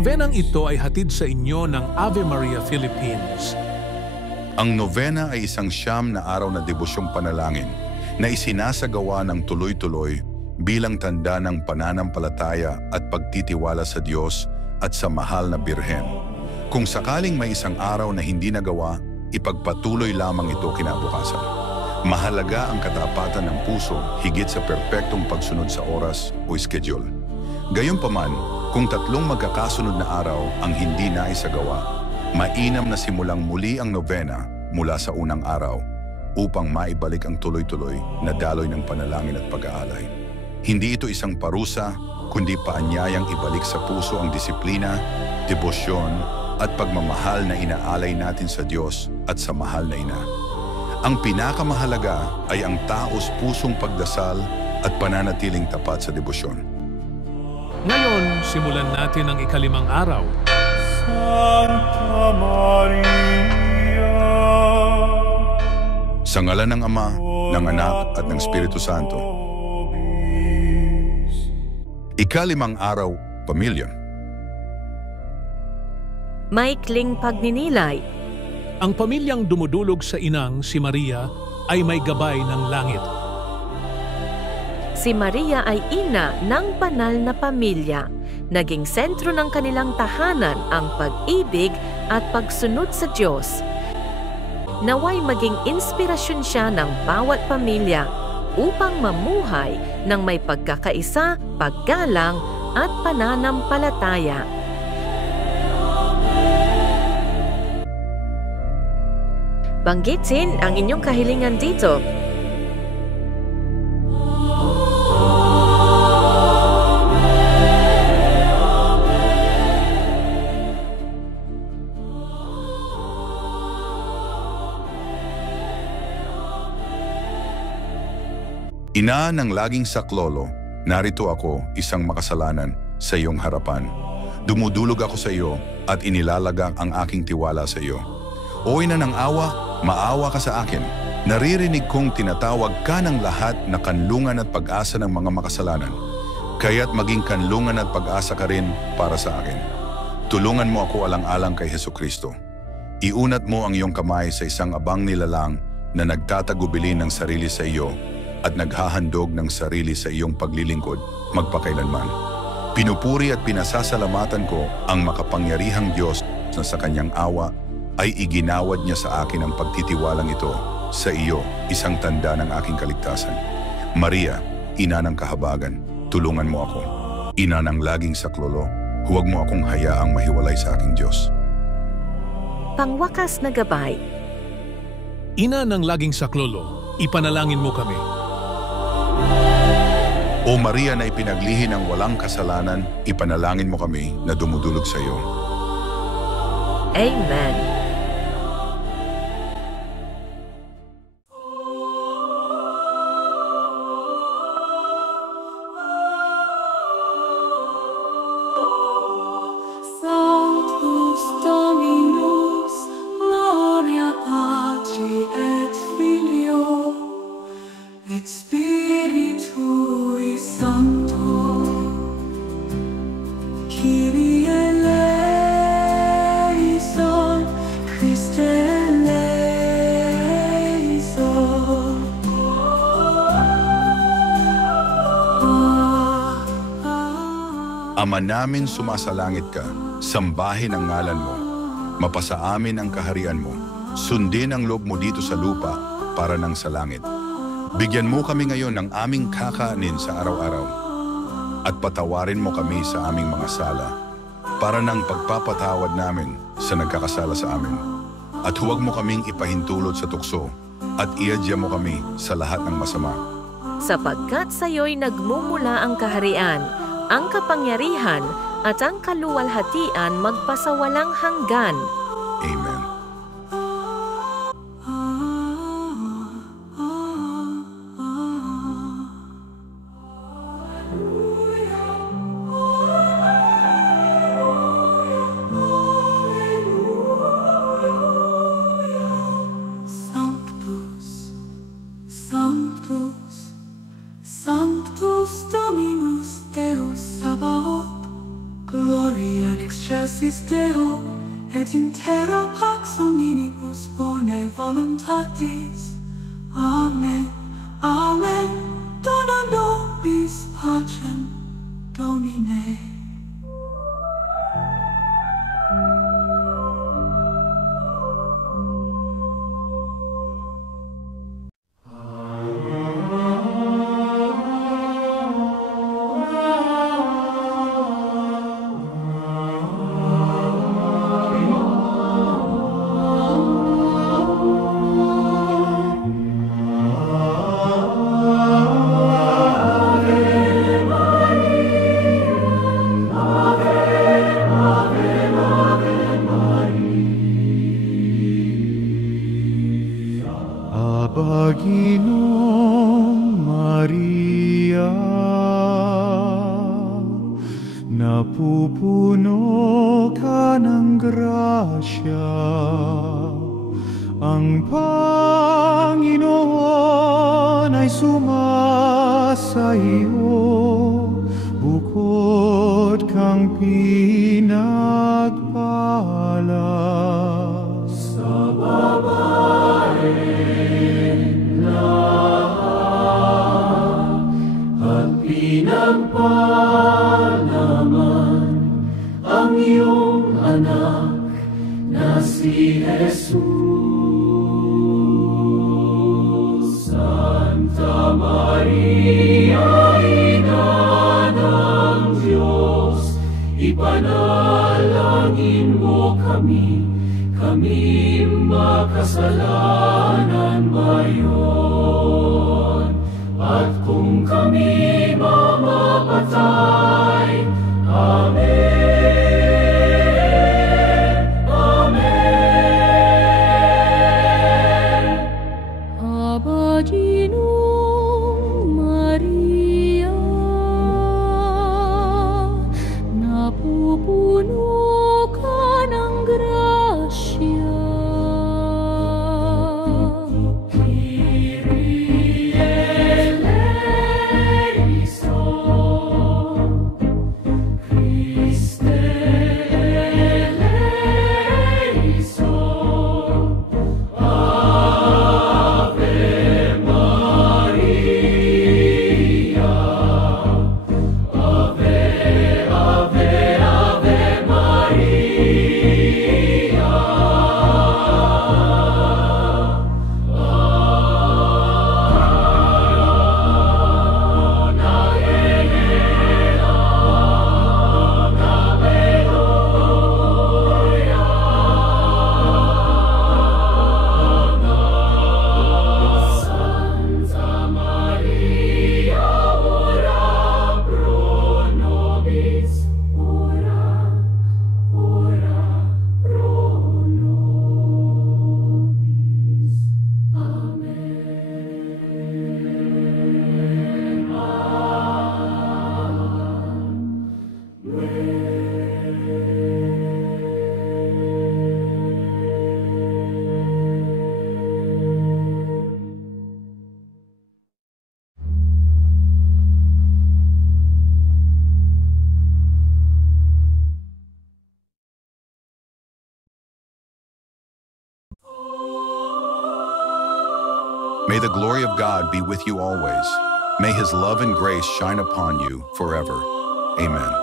novenang ito ay hatid sa inyo ng Ave Maria Philippines. Ang novena ay isang siyam na araw na debusyong panalangin na isinasagawa ng tuloy-tuloy bilang tanda ng pananampalataya at pagtitiwala sa Diyos at sa mahal na Birhen. Kung sakaling may isang araw na hindi nagawa, ipagpatuloy lamang ito kinabukasan. Mahalaga ang katapatan ng puso higit sa perpektong pagsunod sa oras o schedule. Gayunpaman, kung tatlong magkakasunod na araw ang hindi naisagawa, mainam na simulang muli ang novena mula sa unang araw upang maibalik ang tuloy-tuloy na daloy ng panalangin at pag-aalay. Hindi ito isang parusa, kundi paanyayang ibalik sa puso ang disiplina, debosyon at pagmamahal na inaalay natin sa Diyos at sa mahal na Ina. Ang pinakamahalaga ay ang taos-pusong pagdasal at pananatiling tapat sa debosyon. Ngayon, simulan natin ang ikalimang araw. Santa Maria. Sa ngalan ng Ama, ng Anak at ng Espiritu Santo. Ikalimang araw, pamilya. Maikling pagninilay. Ang pamilyang dumudulog sa inang si Maria ay may gabay ng langit. Si Maria ay ina ng banal na pamilya. Naging sentro ng kanilang tahanan ang pag-ibig at pagsunod sa Diyos. Naway maging inspirasyon siya ng bawat pamilya upang mamuhay ng may pagkakaisa, paggalang at pananampalataya. Banggitin ang inyong kahilingan dito. Ina ng laging saklolo, narito ako, isang makasalanan, sa iyong harapan. Dumudulog ako sa iyo at inilalagak ang aking tiwala sa iyo. O Ina ng awa, maawa ka sa akin. Naririnig kong tinatawag ka ng lahat na kanlungan at pag-asa ng mga makasalanan. Kaya't maging kanlungan at pag-asa ka rin para sa akin. Tulungan mo ako alang-alang kay Hesukristo. Iunat mo ang iyong kamay sa isang abang nilalang na nagtatagubilin ng sarili sa iyo at naghahandog ng sarili sa iyong paglilingkod magpakailanman. Pinupuri at pinasasalamatan ko ang makapangyarihang Diyos na sa kanyang awa ay iginawad niya sa akin ang pagtitiwalang ito sa iyo, isang tanda ng aking kaligtasan. Maria, ina ng kahabagan, tulungan mo ako. Ina ng laging saklolo, huwag mo akong hayaang mahiwalay sa aking Diyos. Pangwakas na gabay. Ina ng laging saklolo, ipanalangin mo kami. O Maria na ipinaglihi ng walang kasalanan, ipanalangin mo kami na dumudulog sa iyo. Amen. Sanctus Dominus, gloria Patri et Filio, et Spiritui Sancto. Kyrie eleison, Christe eleison. Ama namin sumasalangit ka, sambahin ang ngalan mo, mapasa amin ang kaharian mo, sundin ang loob mo dito sa lupa para nang sa langit. Bigyan mo kami ngayon ng aming kakanin sa araw-araw at patawarin mo kami sa aming mga sala para nang pagpapatawad namin sa nagkakasala sa amin. At huwag mo kaming ipahintulot sa tukso at iadya mo kami sa lahat ng masama. Sapagkat sa iyo'y nagmumula ang kaharian, ang kapangyarihan at ang kaluwalhatian magpasawalang hanggan. Amen. Sanctus, Sanctus, Sanctus Dominus Deus Sabaoth, Gloria in excelsis Era pax omnibus bone voluntatis. Amen. Amen. Dona nobis pacem Domine. Panginoong Maria, napupuno ka ng grasya, ang Panginoon ay sumasa iyo, bukod kang pinagpala. Sa babae pinagpalaman ang iyong anak na si Jesus. Santa Maria, Ina ng Diyos, ipanalangin mo kami makasalanan ngayon. At kung kami mamapatay, Amen, Amen. Aba Ginong Maria, napupuno ka ng grasya. May the glory of God be with you always. May his love and grace shine upon you forever. Amen.